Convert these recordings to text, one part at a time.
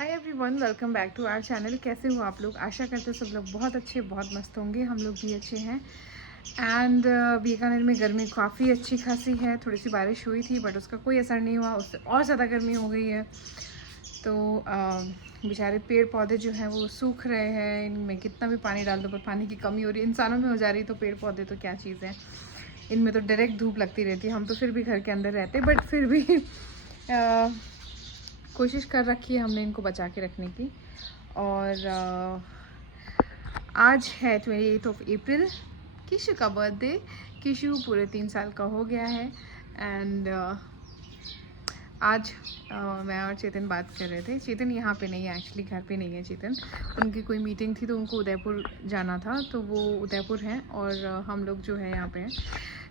Hi everyone, welcome back to our channel. कैसे हो आप लोग? आशा करते सब लोग बहुत अच्छे, बहुत मस्त होंगे। हम लोग भी अच्छे हैं। एंड बीकानेर में गर्मी काफ़ी अच्छी खासी है। थोड़ी सी बारिश हुई थी बट उसका कोई असर नहीं हुआ, उससे और ज़्यादा गर्मी हो गई है। तो बेचारे पेड़ पौधे जो हैं वो सूख रहे हैं। इनमें कितना भी पानी डाल दो पर पानी की कमी हो रही है। इंसानों में हो जा रही, तो पेड़ पौधे तो क्या चीज़ है। इनमें तो डायरेक्ट धूप लगती रहती है। हम तो फिर भी घर के अंदर रहते, बट फिर भी कोशिश कर रखी है हमने इनको बचा के रखने की। और आज है 28 अप्रैल, किशु का बर्थडे। किशु पूरे 3 साल का हो गया है। एंड आज मैं और चेतन बात कर रहे थे। चेतन यहाँ पे नहीं है, एक्चुअली घर पे नहीं है चेतन। उनकी कोई मीटिंग थी तो उनको उदयपुर जाना था, तो वो उदयपुर हैं और हम लोग जो है यहाँ पे हैं।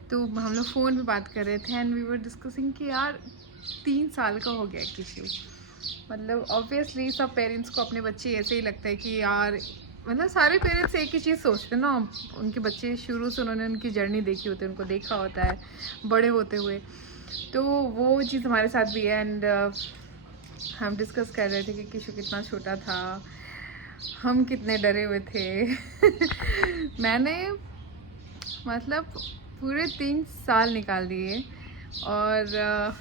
तो हम लोग फ़ोन पे बात कर रहे थे एंड वी वर डिस्कसिंग कि यार 3 साल का हो गया किशु। मतलब ऑब्वियसली सब पेरेंट्स को अपने बच्चे ऐसे ही लगता है कि यार, मतलब सारे पेरेंट्स एक ही चीज़ सोचते हैं ना। उनके बच्चे शुरू से उन्होंने उनकी जर्नी देखी होती है, उनको देखा होता है बड़े होते हुए। तो वो चीज़ हमारे साथ भी है। एंड हम डिस्कस कर रहे थे कि किशु कितना छोटा था, हम कितने डरे हुए थे। मैंने मतलब पूरे 3 साल निकाल दिए। और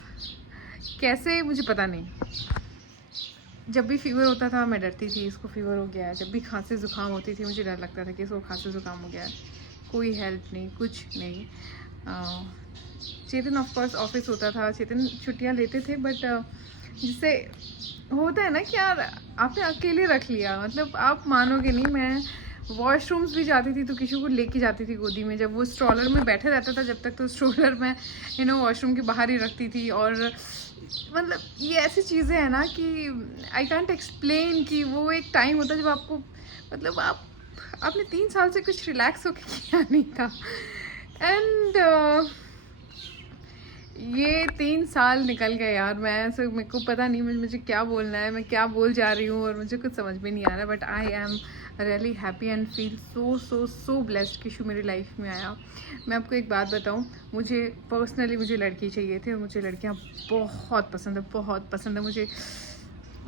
कैसे मुझे पता नहीं। जब भी फीवर होता था मैं डरती थी, इसको फीवर हो गया है। जब भी खांसी ज़ुकाम होती थी मुझे डर लगता था कि इसको खांसी ज़ुकाम हो गया है। कोई हेल्प नहीं, कुछ नहीं। चेतन ऑफ कोर्स ऑफिस होता था, चेतन छुट्टियां लेते थे, बट जिससे होता है ना कि यार आपने अकेले रख लिया। मतलब आप मानोगे नहीं, मैं वॉशरूम्स भी जाती थी तो किसी को लेके जाती थी गोदी में। जब वो स्ट्रॉलर में बैठा रहता था जब तक, तो स्ट्रॉलर में वॉशरूम के बाहर ही रखती थी। और मतलब ये ऐसी चीज़ें हैं ना कि आई कांट एक्सप्लेन। कि वो एक टाइम होता है जब आपको, मतलब आपने 3 साल से कुछ रिलैक्स होकर किया नहीं था। एंड ये 3 साल निकल गए यार। मैं ऐसे, मेरे को पता नहीं मुझे क्या बोलना है, मैं क्या बोल जा रही हूँ और मुझे कुछ समझ में नहीं आ रहा। But I am really happy and feel so so so blessed Kishu मेरी लाइफ में आया। मैं आपको एक बात बताऊँ, मुझे पर्सनली मुझे लड़की चाहिए थी और मुझे लड़कियाँ बहुत पसंद है, बहुत पसंद है मुझे।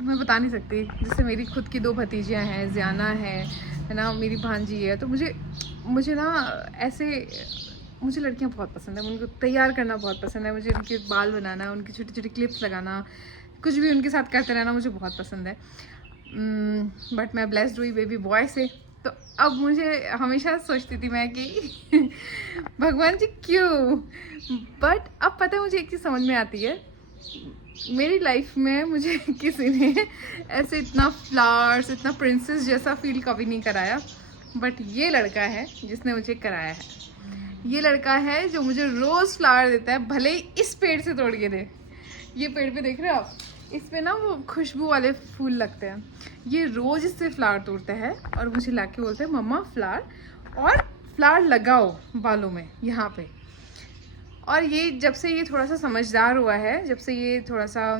मैं बता नहीं सकती। जैसे मेरी खुद की 2 भतीजियाँ हैं, ज़ियाना है ना, मेरी भांजी है। तो मुझे ना ऐसे, मुझे लड़कियां बहुत पसंद है। उनको तैयार करना बहुत पसंद है। मुझे उनके बाल बनाना, उनकी छोटी छोटी क्लिप्स लगाना, कुछ भी उनके साथ करते रहना मुझे बहुत पसंद है। बट मैं ब्लेस्ड हुई बेबी बॉय से। तो अब मुझे हमेशा सोचती थी मैं कि भगवान जी क्यों। बट अब पता है मुझे एक चीज़ समझ में आती है। मेरी लाइफ में मुझे किसी ने ऐसे इतना फ्लावर्स, इतना प्रिंसेस जैसा फील कभी नहीं कराया। बट ये लड़का है जिसने मुझे कराया है। ये लड़का है जो मुझे रोज़ फ्लावर देता है, भले ही इस पेड़ से तोड़ के दे। ये पेड़ पे देख रहे हो आप, इस पे ना वो खुशबू वाले फूल लगते हैं। ये रोज़ इससे फ्लावर तोड़ता है और मुझे लाके बोलता है मम्मा फ्लावर, और फ्लावर लगाओ बालों में यहाँ पे। और ये जब से ये थोड़ा सा समझदार हुआ है, जब से ये थोड़ा सा,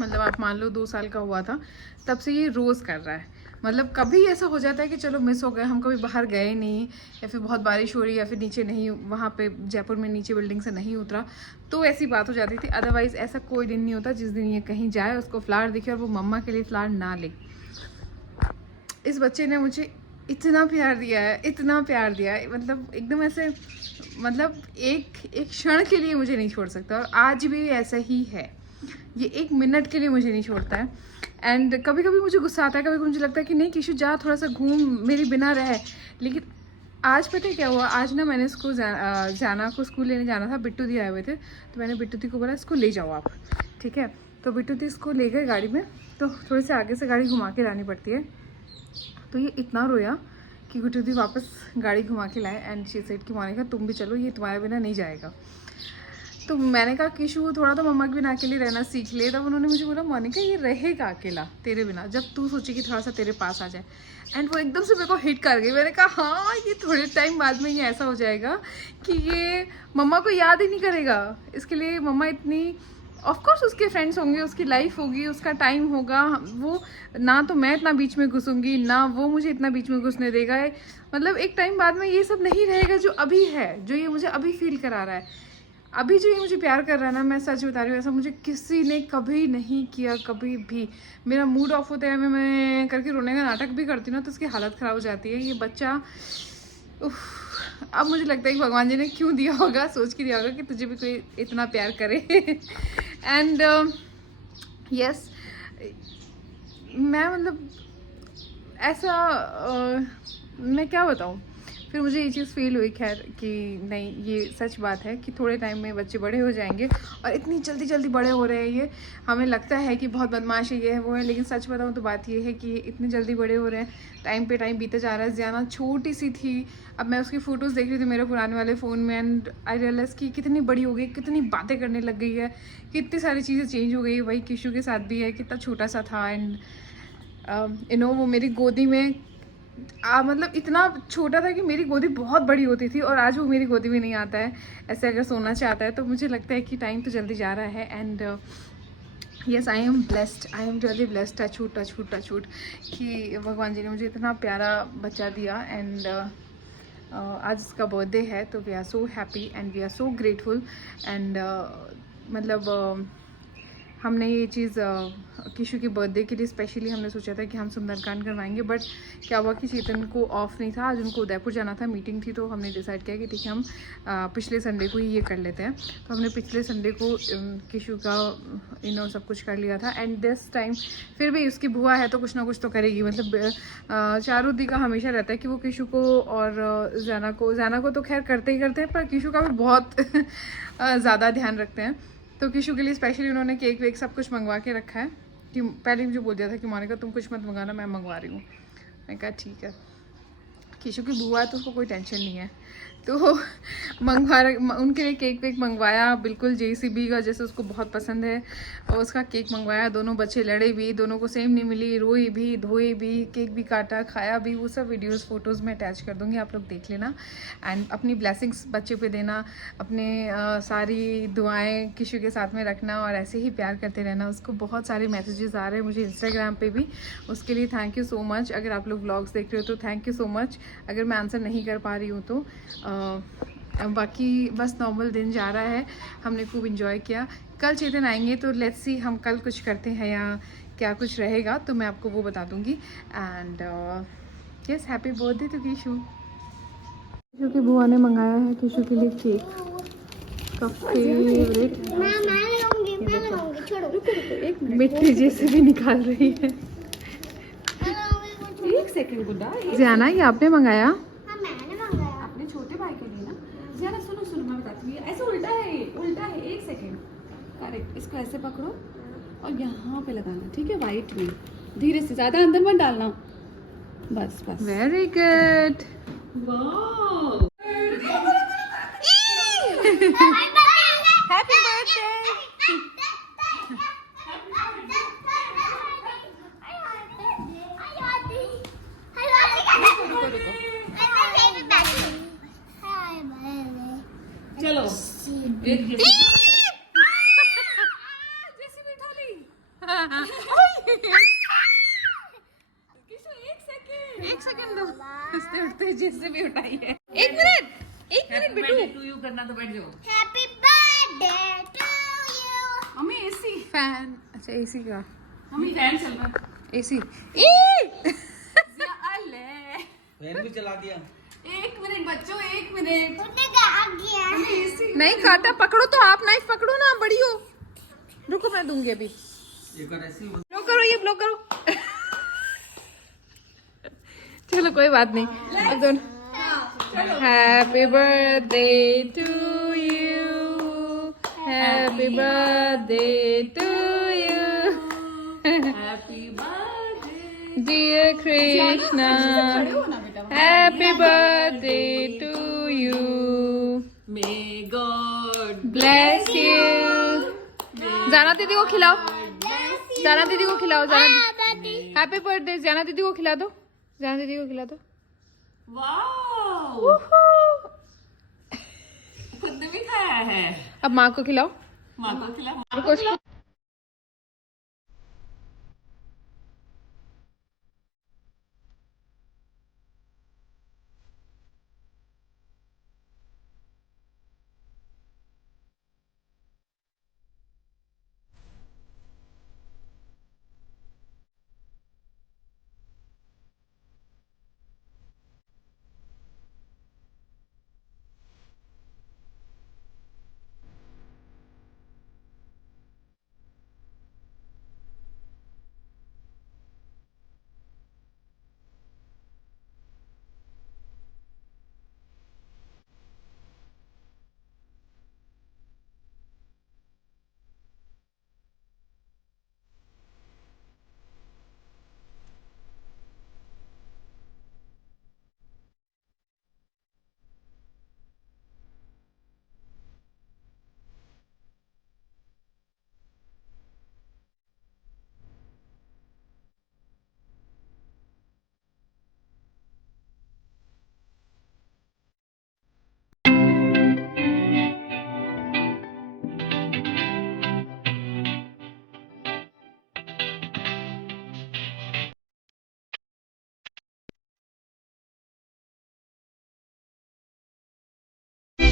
मतलब आप मान लो 2 साल का हुआ था, तब से ये रोज़ कर रहा है। मतलब कभी ऐसा हो जाता है कि चलो मिस हो गए, हम कभी बाहर गए नहीं, या फिर बहुत बारिश हो रही है, या फिर नीचे नहीं, वहाँ पे जयपुर में नीचे बिल्डिंग से नहीं उतरा, तो ऐसी बात हो जाती थी। अदरवाइज़ ऐसा कोई दिन नहीं होता जिस दिन ये कहीं जाए, उसको फ्लावर दिखे और वो मम्मा के लिए फ्लावर ना ले। इस बच्चे ने मुझे इतना प्यार दिया है, इतना प्यार दिया है, मतलब एकदम ऐसे, मतलब एक क्षण के लिए मुझे नहीं छोड़ सकता। और आज भी ऐसा ही है, ये 1 मिनट के लिए मुझे नहीं छोड़ता है। एंड कभी कभी मुझे गुस्सा आता है, कभी कभी मुझे लगता है कि नहीं किशु जा, थोड़ा सा घूम, मेरे बिना रहे। लेकिन आज पता है क्या हुआ, आज ना मैंने इसको जाना को स्कूल लेने जाना था। बिट्टू दी आए हुए थे, तो मैंने बिट्टू दी को बोला इसको ले जाओ आप, ठीक है। तो बिट्टू दी इसको ले गए गाड़ी में, तो थोड़े से आगे से गाड़ी घुमा के लानी पड़ती है। तो ये इतना रोया कि बिट्टू दी वापस गाड़ी घुमा के लाए। एंड शी सेड कि मोनिका तुम भी चलो, ये तुम्हारे बिना नहीं जाएगा। तो मैंने कहा किशु थोड़ा तो मम्मा के बिना अकेले रहना सीख ले। तब उन्होंने मुझे बोला मोनिका ये रहेगा अकेला तेरे बिना, जब तू सोचे कि थोड़ा सा तेरे पास आ जाए। एंड वो एकदम से मेरे को हिट कर गई। मैंने कहा हाँ, ये थोड़े टाइम बाद में ये ऐसा हो जाएगा कि ये मम्मा को याद ही नहीं करेगा। इसके लिए मम्मा इतनी, ऑफकोर्स उसके फ्रेंड्स होंगे, उसकी लाइफ होगी, उसका टाइम होगा। वो ना तो मैं इतना बीच में घुसूंगी, ना वो मुझे इतना बीच में घुसने देगा। मतलब एक टाइम बाद में ये सब नहीं रहेगा जो अभी है, जो ये मुझे अभी फील करा रहा है। अभी जो ये मुझे प्यार कर रहा है ना, मैं सच बता रही हूँ, ऐसा मुझे किसी ने कभी नहीं किया, कभी भी। मेरा मूड ऑफ होता है, मैं करके रोने का नाटक भी करती हूँ ना, तो उसकी हालत ख़राब हो जाती है। ये बच्चा अब मुझे लगता है कि भगवान जी ने क्यों दिया होगा, सोच के दिया होगा कि तुझे भी कोई इतना प्यार करे। एंड यस, मैं मतलब ऐसा मैं क्या बताऊँ। फिर मुझे ये चीज़ फील हुई खैर कि नहीं, ये सच बात है कि थोड़े टाइम में बच्चे बड़े हो जाएंगे, और इतनी जल्दी जल्दी बड़े हो रहे हैं ये। हमें लगता है कि बहुत बदमाश है, ये है वो है, लेकिन सच बताऊँ तो बात ये है कि ये इतनी जल्दी बड़े हो रहे हैं। टाइम पे टाइम बीते जा रहा है। ज़्यादा छोटी सी थी, अब मैं उसकी फ़ोटोज़ देख रही थी मेरे पुराने वाले फ़ोन में, एंड आई रियलाइज़ कि कितनी बड़ी हो गई, कितनी बातें करने लग गई है, कितनी सारी चीज़ें चेंज हो गई। वही किशु के साथ भी है, कितना छोटा सा था, एंड वो मेरी गोदी में मतलब इतना छोटा था कि मेरी गोदी बहुत बड़ी होती थी, और आज वो मेरी गोदी में नहीं आता है ऐसे अगर सोना चाहता है। तो मुझे लगता है कि टाइम तो जल्दी जा रहा है। And yes, I am blessed, I am really blessed. Touch कि भगवान जी ने मुझे इतना प्यारा बच्चा दिया। एंड आज उसका बर्थडे है, तो we are so happy and we are so grateful. And मतलब हमने ये चीज़ किशु के बर्थडे के लिए स्पेशली हमने सोचा था कि हम सुंदरकांड करवाएंगे, बट क्या हुआ कि चेतन को ऑफ नहीं था, आज उनको उदयपुर जाना था, मीटिंग थी। तो हमने डिसाइड किया कि ठीक है, हम पिछले संडे को ही ये कर लेते हैं। तो हमने पिछले संडे को किशु का सब कुछ कर लिया था। एंड दिस टाइम फिर भी उसकी बुआ है तो कुछ ना कुछ तो करेगी। मतलब चारुदी का हमेशा रहता है कि वो किशु को और जाना को तो खैर करते ही करते हैं, पर किशु का भी बहुत ज़्यादा ध्यान रखते हैं। तो किशु के लिए स्पेशली उन्होंने केक वेक सब कुछ मंगवा के रखा है। कि पहले मुझे बोल दिया था कि मोनिका तुम कुछ मत मंगाना, मैं मंगवा रही हूँ। मैं कहा ठीक है। किशु की बुआ है तो उसको कोई टेंशन नहीं है, तो उनके लिए केक वेक मंगवाया, बिल्कुल JCB का जैसे उसको बहुत पसंद है, और उसका केक मंगवाया। दोनों बच्चे लड़े भी, दोनों को सेम नहीं मिली, रोई भी, धोई भी, केक भी काटा, खाया भी। वो सब वीडियोस फोटोज़ में अटैच कर दूँगी, आप लोग देख लेना। एंड अपनी ब्लेसिंग्स बच्चे पे देना, अपने सारी दुआएं किशु के साथ में रखना, और ऐसे ही प्यार करते रहना उसको। बहुत सारे मैसेजेस आ रहे हैं मुझे इंस्टाग्राम पे भी, उसके लिए थैंक यू सो मच। अगर आप लोग व्लॉग्स देख रहे हो तो थैंक यू सो मच। अगर मैं आंसर नहीं कर पा रही हूँ तो बाकी बस नॉर्मल दिन जा रहा है, हमने खूब इंजॉय किया। कल चेतन आएंगे तो लेट्स सी हम कल कुछ करते हैं या क्या कुछ रहेगा, तो मैं आपको वो बता दूंगी। And yes, happy birthday to Kishu. Kishu की बुआ ने मंगाया है किशु के लिए केक का फेवरेट। मिट्टी जैसे भी निकाल रही है। एक सेकंड गुड्डा, ज़ियाना, ये आपने मंगाया? अपने छोटे भाई के लिए ना। ज़ियाना सुनो मैं बताती हूँ, ऐसे उल्टा है। एक सेकंड, करेक्ट। इसको ऐसे पकड़ो और यहाँ पे लगाना, ठीक है? वाइट में धीरे से, ज़्यादा अंदर मत डालना, बस। Very good. Wow, happy birthday. चलो एक सेकंड दो, उसने उठते जैसे भी उठाई है। एक मिनट बेटू, टू यू करना तो बैठ जाओ। Happy birthday to you. Mummy AC, fan, अच्छा एसी का, मम्मी फैन चल रहा है। एसी। फैन भी चला दिया। एक मिनट बच्चों, एक मिनट। उन्हें कहा गया नहीं काटा, पकड़ो तो आप, नाइफ पकड़ो ना, बड़ी हो। रुको मैं दूंगी अभी। ये कर ऐसी ब्लॉक करो, ये ब्लॉक करो। चलो कोई बात नहीं, अब दोनों। Happy birthday to you, happy birthday to you, happy birthday dear Krishna, happy birthday to you, may God bless you. जाना दीदी को खिलाओ, जाना दीदी को खिलाओ, हैप्पी बर्थडे। जाना दीदी को खिला दो, जाना दीदी को खिला दो। वाओ, खुद ने भी खाया है। अब माँ को खिलाओ। माँ को खिला। रुको इसको।